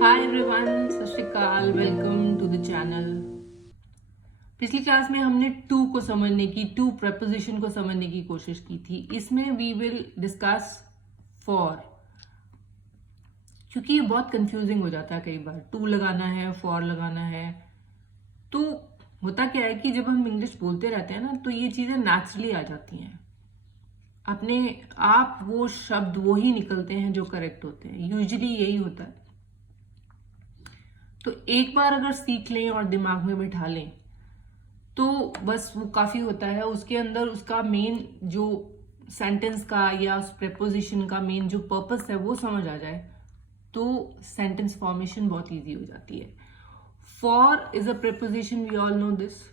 Hi everyone, सत श्री अकाल, welcome to the channel. पिछली क्लास में हमने टू को समझने की, टू प्रपोजिशन को समझने की कोशिश की थी। इसमें वी विल डिस्कस फॉर, क्योंकि ये बहुत कंफ्यूजिंग हो जाता है कई बार। टू लगाना है, फॉर लगाना है, तो होता क्या है कि जब हम इंग्लिश बोलते रहते हैं ना, तो ये चीजें नेचुरली आ जाती हैं अपने आप। वो शब्द वो ही निकलते हैं जो करेक्ट होते हैं, यूजुअली यही होता है। तो एक बार अगर सीख लें और दिमाग में बिठा लें तो बस वो काफी होता है। उसके अंदर उसका मेन जो सेंटेंस का या उस प्रेपोजिशन का मेन जो पर्पस है वो समझ आ जाए तो सेंटेंस फॉर्मेशन बहुत इजी हो जाती है। For is a preposition, we all know this.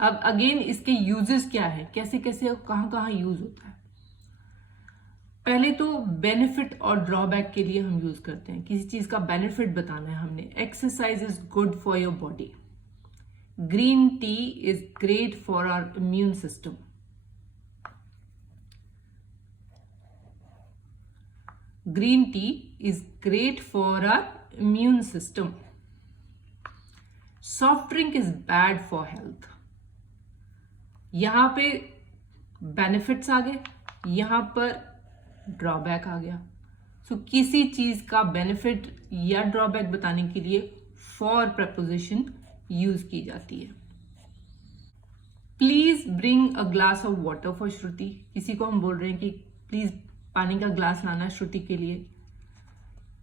अब अगेन इसके यूजेस क्या है, कैसे कैसे कहां कहां यूज होता है। पहले तो बेनिफिट और ड्रॉबैक के लिए हम यूज करते हैं। किसी चीज का बेनिफिट बताना है हमने। Exercise is good for your body. Green tea is great for our immune system. Green tea is great for our immune system. Soft drink is bad for health. यहां पे बेनिफिट्स आ गए, यहां पर ड्रॉबैक आ गया। सो किसी चीज का बेनिफिट या ड्रॉबैक बताने के लिए फॉर प्रपोजिशन यूज की जाती है। Please bring a glass of water for Shruti. किसी को हम बोल रहे हैं कि प्लीज पानी का ग्लास लाना श्रुति के लिए।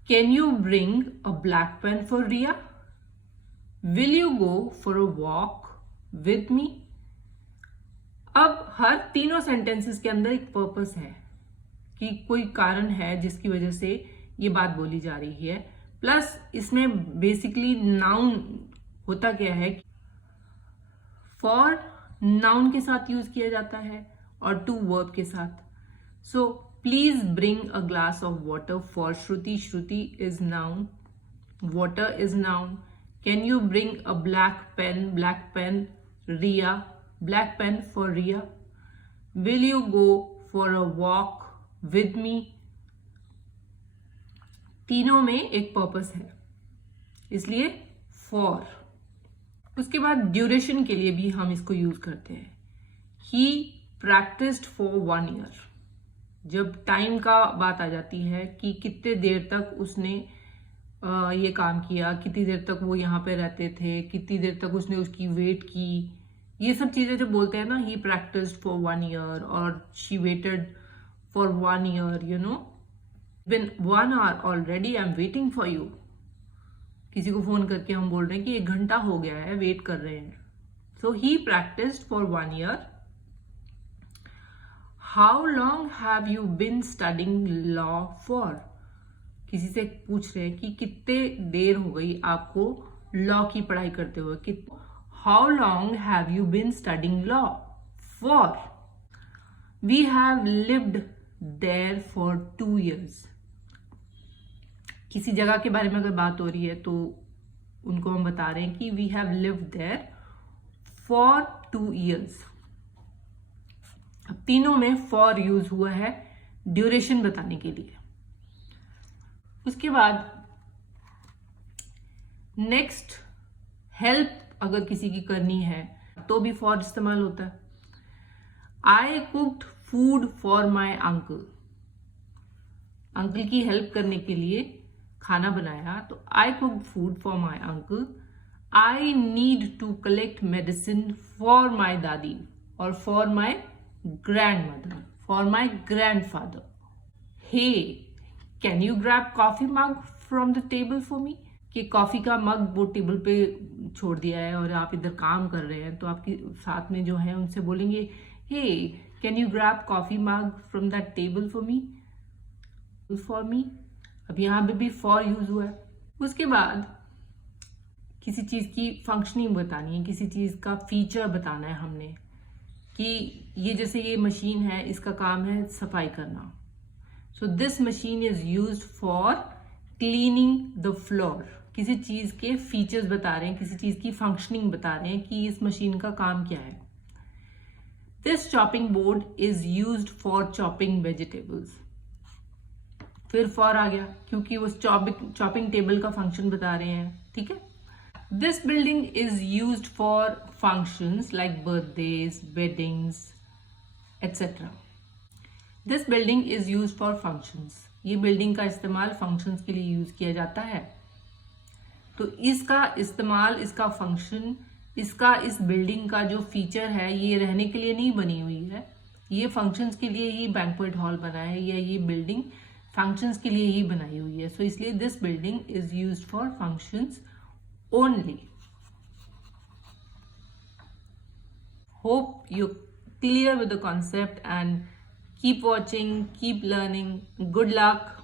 Can you bring a black pen for Riya. Will you go for a walk with me. अब हर तीनों सेंटेंसेस के अंदर एक पर्पस है कि कोई कारण है जिसकी वजह से ये बात बोली जा रही है। प्लस इसमें बेसिकली नाउन होता क्या है, फॉर नाउन के साथ यूज किया जाता है और टू वर्ब के साथ। So please bring a glass of water for Shruti. Shruti is noun, water is noun. Can you bring a black pen, black pen Riya, black pen for Riya. Will you go for a walk with me. तीनों में एक purpose है, इसलिए for. उसके बाद duration के लिए भी हम इसको यूज करते हैं। ही प्रैक्टिस्ड फॉर 1 ईयर। जब टाइम का बात आ जाती है कि कितने देर तक उसने ये काम किया, कितनी देर तक वो यहाँ पे रहते थे, कितनी देर तक उसने उसकी वेट की, ये सब चीजें जो बोलते हैं ना, ही प्रैक्टिस्ड फॉर 1 ईयर और she weighted for 1 year, you know. Been 1 hour already, I'm waiting for you. किसी को फोन करके हम बोल रहे हैं कि 1 घंटा हो गया है, वेट कर रहे हैं। So he practiced for 1 year. How long have you been studying law for? किसी से पूछ रहे हैं कि कितने देर हो गई आपको लॉ की पढ़ाई करते हुए। How long have you been studying law for? We have lived there for 2 years. किसी जगह के बारे में अगर बात हो रही है तो उनको हम बता रहे हैं कि we have lived there for 2 years. अब तीनों में for यूज हुआ है ड्यूरेशन बताने के लिए। उसके बाद नेक्स्ट, हेल्प अगर किसी की करनी है तो भी for इस्तेमाल होता है। I cooked food for my uncle. Uncle की हेल्प करने के लिए खाना बनाया, तो I cooked food for my uncle. I need to collect medicine for my दादी और for my grandmother, for my grandfather. Hey, can you grab coffee mug from the table for me? कि coffee का मग वो table पे छोड़ दिया है और आप इधर काम कर रहे हैं, तो आपके साथ में जो है उनसे बोलेंगे, hey, can you grab coffee mug from that table for me? For me. अब यहाँ पे भी for यूज हुआ है। उसके बाद किसी चीज की फंक्शनिंग बतानी है, किसी चीज का फीचर बताना है हमने कि ये जैसे ये मशीन है, इसका काम है सफाई करना। So this machine is used for cleaning the floor. किसी चीज के फीचर्स बता रहे हैं, किसी चीज की फंक्शनिंग बता रहे हैं कि इस मशीन का काम क्या है। This chopping board is used for chopping vegetables. फिर फॉर आ गया क्योंकि वो चॉपिंग टेबल का फंक्शन बता रहे हैं, ठीक है। This building is used for functions like birthdays, weddings etcetera. This building is used for functions, ये बिल्डिंग का इस्तेमाल फंक्शंस के लिए यूज किया जाता है। तो इसका इस्तेमाल, इसका फंक्शन, इसका इस बिल्डिंग का जो फीचर है, ये रहने के लिए नहीं बनी हुई है, ये फंक्शंस के लिए ही बैंक्वेट हॉल बना है, या ये बिल्डिंग फंक्शंस के लिए ही बनाई हुई है। सो इसलिए this building is used for functions only. Hope you're clear with the concept and keep watching, keep learning. Good luck.